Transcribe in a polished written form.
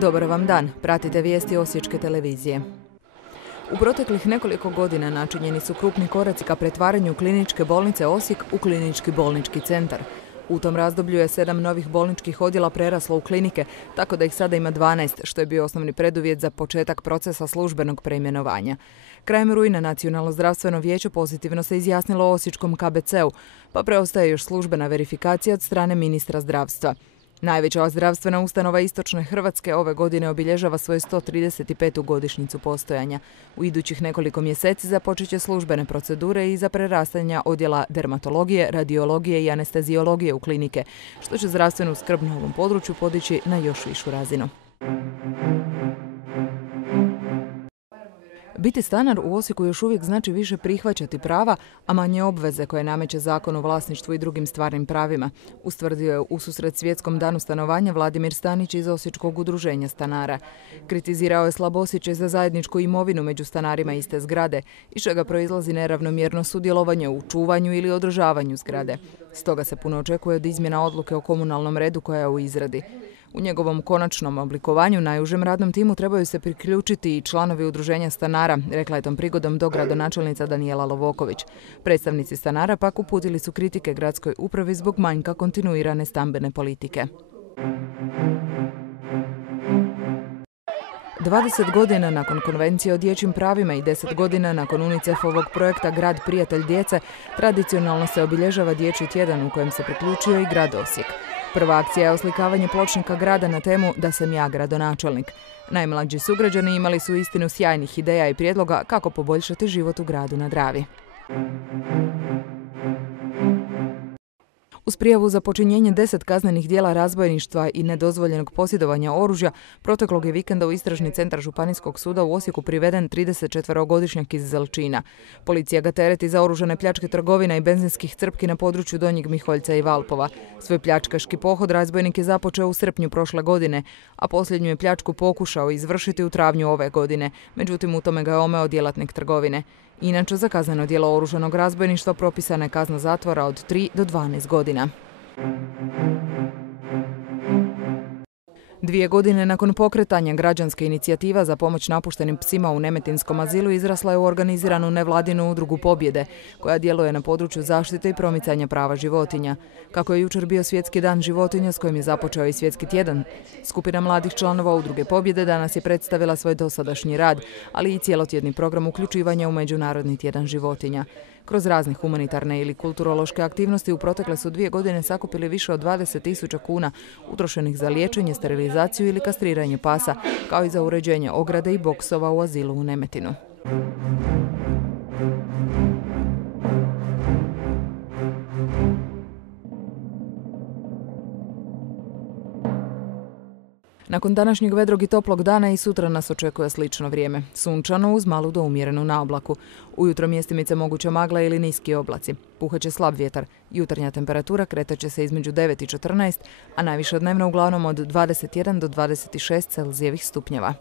Dobar vam dan, pratite vijesti Osječke televizije. U proteklih nekoliko godina načinjeni su krupni koraci ka pretvaranju kliničke bolnice Osijek u klinički bolnički centar. U tom razdoblju je 7 novih bolničkih odjela preraslo u klinike, tako da ih sada ima 12, što je bio osnovni preduvjet za početak procesa službenog preimenovanja. Krajem rujna Nacionalno zdravstveno vijeće pozitivno se izjasnilo o osječkom KBC-u, pa preostaje još službena verifikacija od strane ministra zdravstva. Najveća zdravstvena ustanova Istočne Hrvatske ove godine obilježava svoju 135. godišnjicu postojanja. U idućih nekoliko mjeseci započet će službene procedure i za prerastanja odjela dermatologije, radiologije i anesteziologije u klinike, što će zdravstvenu skrb na ovom području podići na još višu razinu. Biti stanar u Osijeku još uvijek znači više prihvaćati prava, a manje obveze koje nameće Zakon o vlasništvu i drugim stvarnim pravima, ustvrdio je ususret Svjetskom danu stanovanja Vladimir Stanić iz Osječkog udruženja stanara. Kritizirao je slab osjećaj za zajedničku imovinu među stanarima iste zgrade, iz čega proizlazi neravnomjerno sudjelovanje u čuvanju ili održavanju zgrade. Stoga se puno očekuje od izmjena odluke o komunalnom redu koja je u izradi. U njegovom konačnom oblikovanju najužem radnom timu trebaju se priključiti i članovi udruženja stanara, rekla je tom prigodom dogradonačelnica Danijela Lovoković. Predstavnici stanara pak uputili su kritike gradskoj upravi zbog manjka kontinuirane stambene politike. 20 godina nakon Konvencije o dječjim pravima i 10 godina nakon UNICEF-ovog projekta Grad prijatelj djece, tradicionalno se obilježava Dječji tjedan u kojem se priključio i grad Osijek. Prva akcija je oslikavanje pločnika grada na temu Da sam ja gradonačelnik. Najmlađi sugrađani imali su istinu sjajnih ideja i prijedloga kako poboljšati život u gradu na Dravi. Uz prijavu za počinjenje 10 kaznenih djela razbojništva i nedozvoljenog posjedovanja oružja, proteklog je vikenda u Istražni centar Županijskog suda u Osijeku priveden 34-godišnjak iz Zelčina. Policija ga tereti za oružane pljačke trgovina i benzinskih crpki na području Donjeg Miholjca i Valpova. Svoj pljačkaški pohod razbojnik je započeo u srpnju prošle godine, a posljednju je pljačku pokušao izvršiti u travnju ove godine. Međutim, u tome ga je omeo djelatnik trgovine. Inače, za kazneno djelo oružanog razbojništva propisana je kazna zatvora od 3 do 12 godina. 2 godine nakon pokretanja građanske inicijativa za pomoć napuštenim psima u Nemetinskom azilu izrasla je u organiziranu nevladinu udrugu Pobjede, koja djeluje na području zaštite i promicanja prava životinja. Kako je jučer bio Svjetski dan životinja s kojim je započeo i Svjetski tjedan, skupina mladih članova udruge Pobjede danas je predstavila svoj dosadašnji rad, ali i cijelotjedni program uključivanja u Međunarodni tjedan životinja. Kroz razne humanitarne ili kulturološke aktivnosti u protekle su 2 godine sakupili više od 20.000 kuna utrošenih za liječenje, sterilizaciju ili kastriranje pasa, kao i za uređenje ograde i boksova u azilu u Nemetinu. Nakon današnjeg vedrog i toplog dana i sutra nas očekuje slično vrijeme. Sunčano uz malu do umjerenu naoblaku. Ujutro mjestimice moguća magla ili niski oblaci. Puhaće slab vjetar. Jutarnja temperatura kretaće se između 9 i 14, a najviša dnevna uglavnom od 21 do 26 Celzijevih stupnjeva.